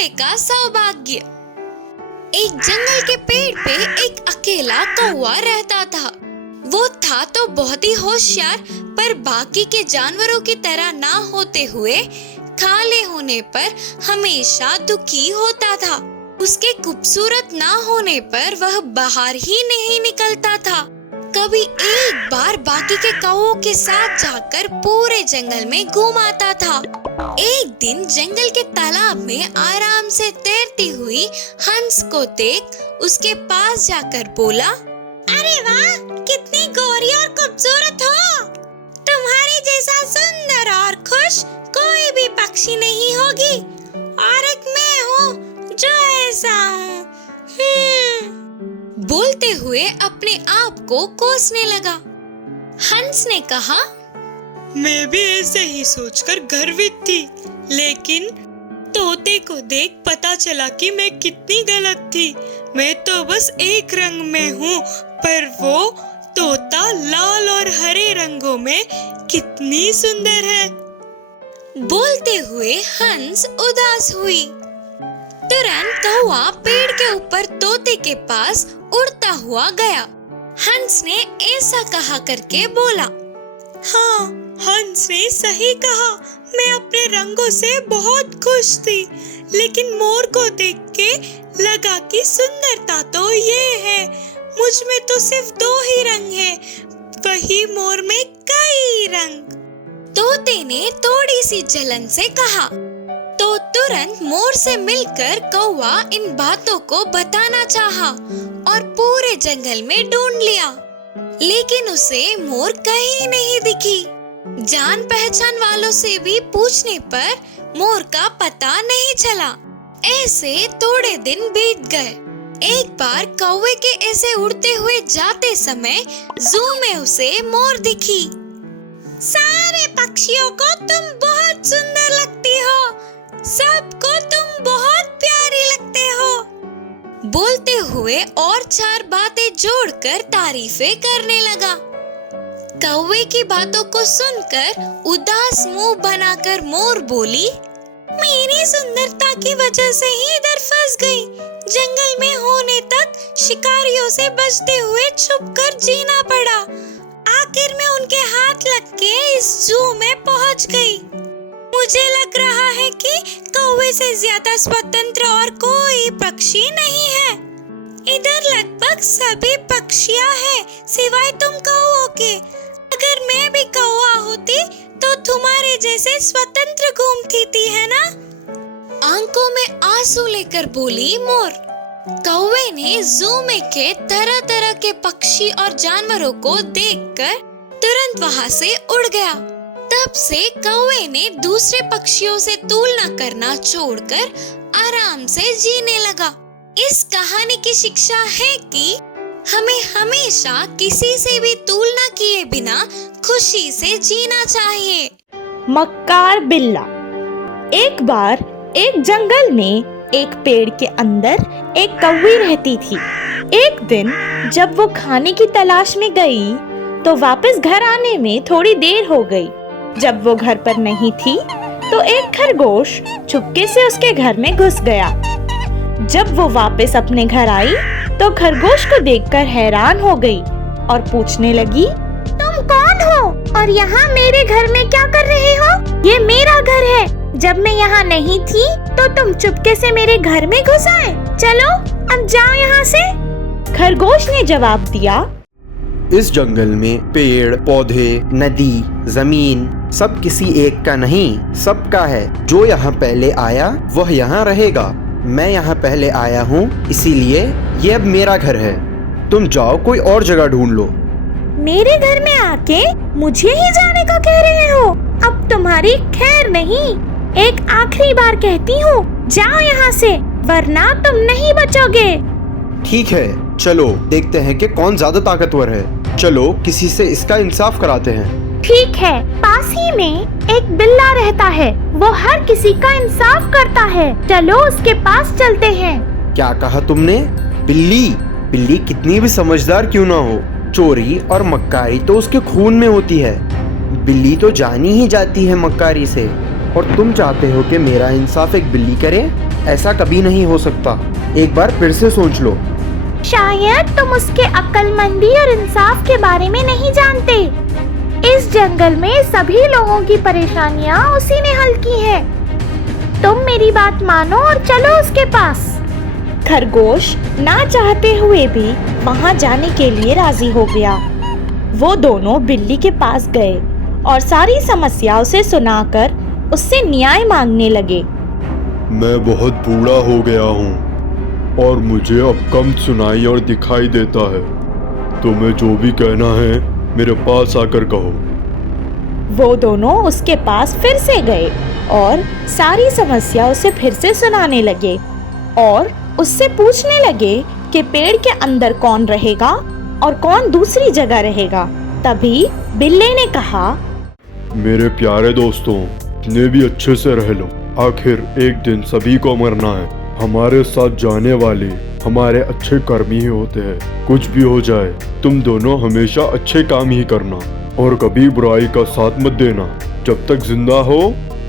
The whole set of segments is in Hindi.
कौवे का सौभाग्य। एक जंगल के पेड़ पे एक अकेला कौवा रहता था। वो था तो बहुत ही होशियार, पर बाकी के जानवरों की तरह ना होते हुए काले होने पर हमेशा दुखी होता था। उसके खूबसूरत ना होने पर वह बाहर ही नहीं निकलता था। कभी एक बार बाकी के कौवों के साथ जाकर पूरे जंगल में घूम आता था। एक दिन जंगल के तालाब में आराम से तैरती हुई हंस को देख उसके पास जाकर बोला, अरे वाह, कितनी गोरी और खूबसूरत हो। तुम्हारे जैसा सुंदर और खुश कोई भी पक्षी नहीं होगी, और एक मैं हूँ जो ऐसा हूँ। बोलते हुए अपने आप को कोसने लगा। हंस ने कहा, मैं भी ऐसे ही सोचकर गर्वित थी, लेकिन तोते को देख पता चला कि मैं कितनी गलत थी। मैं तो बस एक रंग में हूँ, पर वो तोता लाल और हरे रंगों में कितनी सुंदर है। बोलते हुए हंस उदास हुई। तुरंत कौवा पेड़ के ऊपर तोते के पास उड़ता हुआ गया। हंस ने ऐसा कहा करके बोला, हाँ, हंस ने सही कहा। मैं अपने रंगों से बहुत खुश थी, लेकिन मोर को देख के लगा कि सुंदरता तो ये है। मुझ में तो सिर्फ 2 ही रंग है, वही मोर में कई रंग। तोते ने थोड़ी सी जलन से कहा। तो तुरंत मोर से मिलकर कौवा इन बातों को बताना चाहा और पूरे जंगल में ढूंढ लिया, लेकिन उसे मोर कहीं नहीं दिखी। जान पहचान वालों से भी पूछने पर मोर का पता नहीं चला। ऐसे थोड़े दिन बीत गए। एक बार कौवे के ऐसे उड़ते हुए जाते समय जू में उसे मोर दिखी। सारे पक्षियों को तुम बहुत सुंदर लगती हो, सबको तुम बहुत प्यारी लगते हो। बोलते हुए और 4 बातें जोड़कर तारीफें करने लगा। कौवे की बातों को सुनकर उदास मुंह बनाकर मोर बोली, मेरी सुंदरता की वजह से ही इधर फंस गई। जंगल में होने तक शिकारियों से बचते हुए छुपकर जीना पड़ा। आखिर में उनके हाथ लग के इस जू में पहुंच गई। मुझे लग रहा है कि कौवे से ज्यादा स्वतंत्र और कोई पक्षी नहीं है। इधर लगभग सभी पक्षियां हैं, सिवाय तुम कौवों के। अगर मैं भी कौवा होती तो तुम्हारे जैसे स्वतंत्र घूमती थी, है ना? आंखों में आंसू लेकर बोली मोर। कौवे ने जू में के तरह तरह के पक्षी और जानवरों को देखकर तुरंत वहां से उड़ गया। तब से कौवे ने दूसरे पक्षियों से तुलना करना छोड़कर आराम से जीने लगा। इस कहानी की शिक्षा है कि हमें हमेशा किसी से भी तुलना किए बिना खुशी से जीना चाहिए। मक्कार बिल्ला। एक बार एक जंगल में एक पेड़ के अंदर एक कौवी रहती थी। एक दिन जब वो खाने की तलाश में गई तो वापस घर आने में थोड़ी देर हो गई। जब वो घर पर नहीं थी तो एक खरगोश चुपके से उसके घर में घुस गया। जब वो वापस अपने घर आई तो खरगोश को देखकर हैरान हो गई और पूछने लगी, तुम कौन हो और यहाँ मेरे घर में क्या कर रहे हो? ये मेरा घर है। जब मैं यहाँ नहीं थी तो तुम चुपके से मेरे घर में घुस आए। चलो अब जाओ यहाँ से। खरगोश ने जवाब दिया, इस जंगल में पेड़ पौधे नदी जमीन सब किसी एक का नहीं, सबका है। जो यहाँ पहले आया वह यहाँ रहेगा। मैं यहाँ पहले आया हूँ, इसीलिए ये अब मेरा घर है। तुम जाओ कोई और जगह ढूंढ लो। मेरे घर में आके मुझे ही जाने को कह रहे हो? अब तुम्हारी खैर नहीं। एक आखिरी बार कहती हूँ, जाओ यहाँ से, वरना तुम नहीं बचोगे। ठीक है, चलो देखते हैं कि कौन ज्यादा ताकतवर है। चलो किसी से इसका इंसाफ कराते हैं। ठीक है। पास ही में एक बिल्ला रहता है, वो हर किसी का इंसाफ करता है। चलो उसके पास चलते हैं। क्या कहा तुमने? बिल्ली? बिल्ली कितनी भी समझदार क्यों ना हो, चोरी और मक्कारी तो उसके खून में होती है। बिल्ली तो जानी ही जाती है मक्कारी से, और तुम चाहते हो कि मेरा इंसाफ एक बिल्ली करे? ऐसा कभी नहीं हो सकता। एक बार फिर से सोच लो। शायद तुम उसके अक्लमंदी और इंसाफ के बारे में नहीं जानते। इस जंगल में सभी लोगों की परेशानियां उसी ने हल की है। तुम मेरी बात मानो और चलो उसके पास। खरगोश ना चाहते हुए भी वहां जाने के लिए राजी हो गया। वो दोनों बिल्ली के पास गए और सारी समस्या उसे सुनाकर उससे न्याय मांगने लगे। मैं बहुत बूढ़ा हो गया हूँ और मुझे अब कम सुनाई और दिखाई देता है। तुम्हें जो भी कहना है मेरे पास आकर कहो। वो दोनों उसके पास फिर से गए और सारी समस्या उसे फिर से सुनाने लगे और उससे पूछने लगे कि पेड़ के अंदर कौन रहेगा और कौन दूसरी जगह रहेगा। तभी बिल्ली ने कहा, मेरे प्यारे दोस्तों, ने भी अच्छे से रह लो। आखिर एक दिन सभी को मरना है। हमारे साथ जाने वाले हमारे अच्छे कर्मी ही होते हैं। कुछ भी हो जाए तुम दोनों हमेशा अच्छे काम ही करना और कभी बुराई का साथ मत देना। जब तक जिंदा हो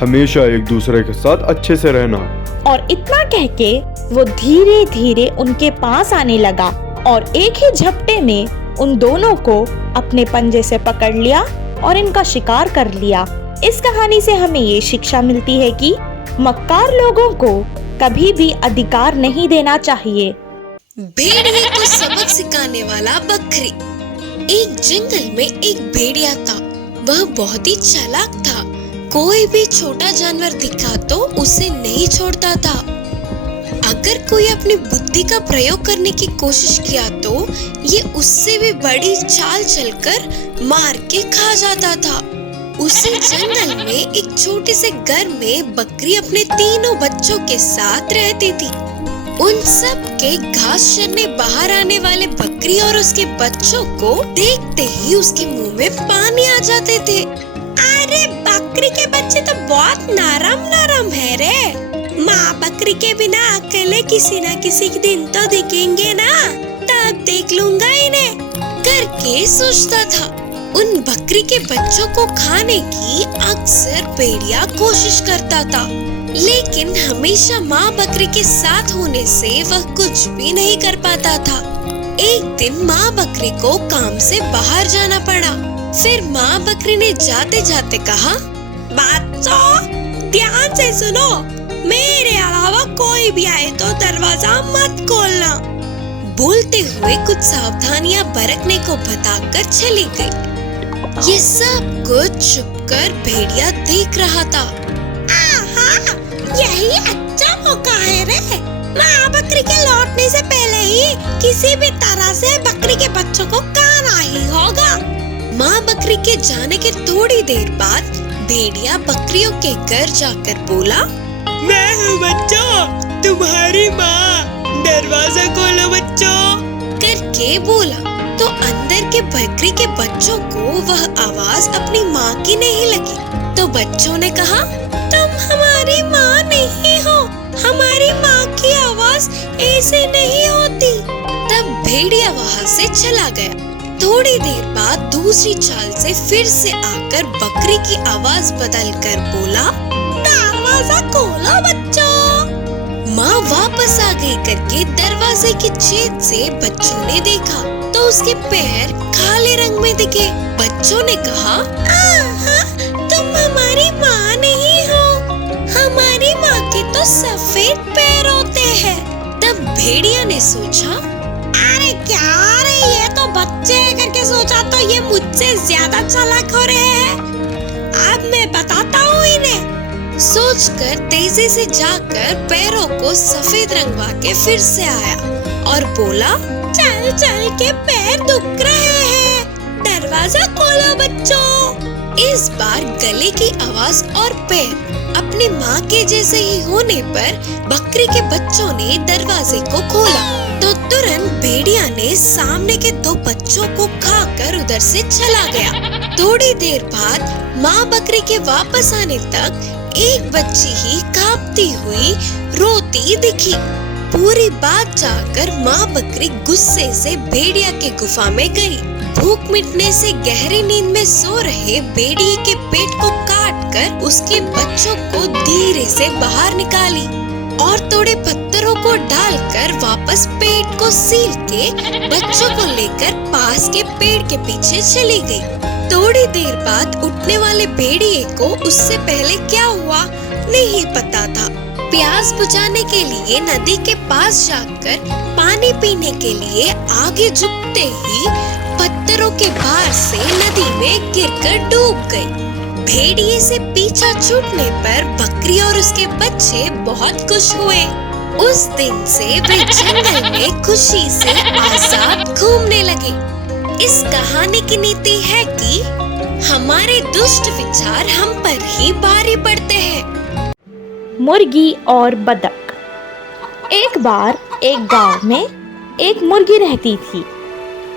हमेशा एक दूसरे के साथ अच्छे से रहना। और इतना कह के वो धीरे धीरे उनके पास आने लगा और एक ही झपटे में उन दोनों को अपने पंजे से पकड़ लिया और इनका शिकार कर लिया। इस कहानी से हमें ये शिक्षा मिलती है कि मक्कार लोगों को कभी भी अधिकार नहीं देना चाहिए। भेड़िए को सबक सिखाने वाला बकरी। एक जंगल में एक भेड़िया था। वह बहुत ही चालाक था। कोई भी छोटा जानवर दिखा तो उसे नहीं छोड़ता था। अगर कोई अपनी बुद्धि का प्रयोग करने की कोशिश किया तो ये उससे भी बड़ी चाल चलकर मार के खा जाता था। उसी जंगल में एक छोटे से घर में बकरी अपने तीनों बच्चों के साथ रहती थी। उन सब के घास चरने बाहर आने वाले बकरी और उसके बच्चों को देखते ही उसके मुंह में पानी आ जाते थे। अरे बकरी के बच्चे तो बहुत नरम नरम है रे। माँ बकरी के बिना अकेले किसी न किसी दिन तो दिखेंगे ना, तब देख लूंगा इन्हें करके सोचता था। उन बकरी के बच्चों को खाने की अक्सर भेड़िया कोशिश करता था, लेकिन हमेशा माँ बकरी के साथ होने से वह कुछ भी नहीं कर पाता था। एक दिन माँ बकरी को काम से बाहर जाना पड़ा। फिर माँ बकरी ने जाते जाते कहा, बच्चों ध्यान से सुनो, मेरे अलावा कोई भी आए तो दरवाजा मत खोलना। बोलते हुए कुछ सावधानियां बरतने को बताकर चली गई। ये सब कुछ छुपकर भेड़िया देख रहा था। आहा, यही अच्छा मौका है रे। माँ बकरी के लौटने से पहले ही किसी भी तरह से बकरी के बच्चों को खाना ही होगा। माँ बकरी के जाने के थोड़ी देर बाद भेड़िया बकरियों के घर जाकर बोला, मैं हूँ बच्चों, तुम्हारी माँ। दरवाजा खोलो बच्चों करके बोला। तो अंदर के बकरी के बच्चों को वह आवाज अपनी माँ की नहीं लगी। तो बच्चों ने कहा, तुम हमारी माँ नहीं हो। हमारी माँ की आवाज ऐसे नहीं होती। तब भेड़िया वहाँ से चला गया। थोड़ी देर बाद दूसरी चाल से फिर से आकर बकरी की आवाज बदलकर बोला, दरवाजा खोलो बच्चों। माँ वापस आ गई करके दरवाजे की छेद से बच्चों ने देखा तो उसके पैर काले रंग में दिखे। बच्चों ने कहा, तुम हमारी माँ नहीं हो। हमारी माँ के तो सफेद पैर होते हैं। तब भेड़िया ने सोचा, अरे क्या रे, ये तो बच्चे करके सोचा तो ये मुझसे ज्यादा चालाक हो रहे हैं। अब मैं बताता हूँ इन्हें। सोचकर तेजी से जाकर पैरों को सफेद रंगवा के फिर से आया और बोला, चल चल के पैर दुख रहे हैं, दरवाजा खोलो बच्चों। इस बार गले की आवाज और पैर अपनी माँ के जैसे ही होने पर बकरी के बच्चों ने दरवाजे को खोला तो तुरंत भेड़िया ने सामने के दो बच्चों को खाकर उधर से चला गया। थोड़ी देर बाद माँ बकरी के वापस आने तक एक बच्ची ही कांपती हुई रोती दिखी। पूरी बात जानकर माँ बकरी गुस्से से भेड़िया के गुफा में गई। भूख मिटने से गहरी नींद में सो रहे भेड़िए के पेट को काट कर उसके बच्चों को धीरे से बाहर निकाली। और थोड़े पत्थरों को डालकर वापस पेट को सील के बच्चों को लेकर पास के पेड़ के पीछे चली गई। थोड़ी देर बाद उठने वाले भेड़िए को उससे पहले क्या हुआ नहीं पता था। प्यास बुझाने के लिए नदी के पास जाकर पानी पीने के लिए आगे झुकते ही पत्थरों के भार से नदी में गिरकर डूब गई। भेड़िए से पीछा छूटने पर बकरी और उसके बच्चे बहुत खुश हुए। उस दिन से वे जंगल में खुशी से आजाद घूमने लगे। इस कहानी की नीति है कि हमारे दुष्ट विचार हम पर ही भारी पड़ते हैं। मुर्गी और बतख। एक बार एक गांव में एक मुर्गी रहती थी।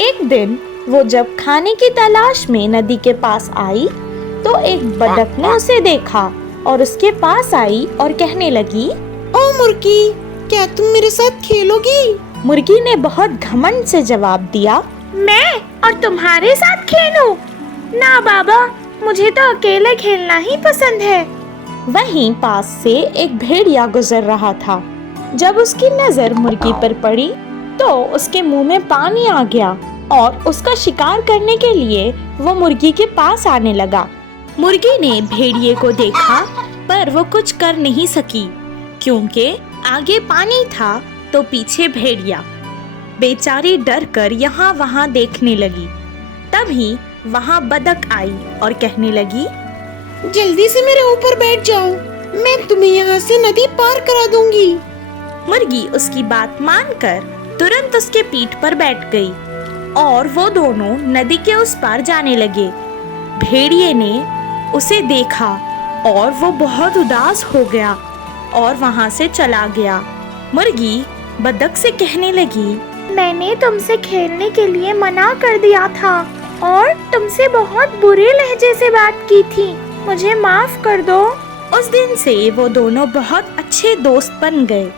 एक दिन वो जब खाने की तलाश में नदी के पास आई तो एक बतख ने उसे देखा और उसके पास आई और कहने लगी, ओ मुर्गी, क्या तुम मेरे साथ खेलोगी? मुर्गी ने बहुत घमंड से जवाब दिया, मैं और तुम्हारे साथ खेलूं? ना बाबा, मुझे तो अकेले खेलना ही पसंद है। वहीं पास से एक भेड़िया गुजर रहा था। जब उसकी नजर मुर्गी पर पड़ी तो उसके मुंह में पानी आ गया और उसका शिकार करने के लिए वो मुर्गी के पास आने लगा। मुर्गी ने भेड़िए को देखा पर वो कुछ कर नहीं सकी क्योंकि आगे पानी था तो पीछे भेड़िया। बेचारी डर कर यहाँ वहाँ देखने लगी। तभी वहाँ बतख आई और कहने लगी, जल्दी से मेरे ऊपर बैठ जाओ, मैं तुम्हें यहाँ से नदी पार करा दूंगी। मुर्गी उसकी बात मानकर तुरंत उसके पीठ पर बैठ गई और वो दोनों नदी के उस पार जाने लगे। भेड़िए ने उसे देखा और वो बहुत उदास हो गया और वहाँ से चला गया। मुर्गी बतख से कहने लगी, मैंने तुमसे खेलने के लिए मना कर दिया था और तुमसे बहुत बुरे लहजे से बात की थी, मुझे माफ कर दो। उस दिन से वो दोनों बहुत अच्छे दोस्त बन गए।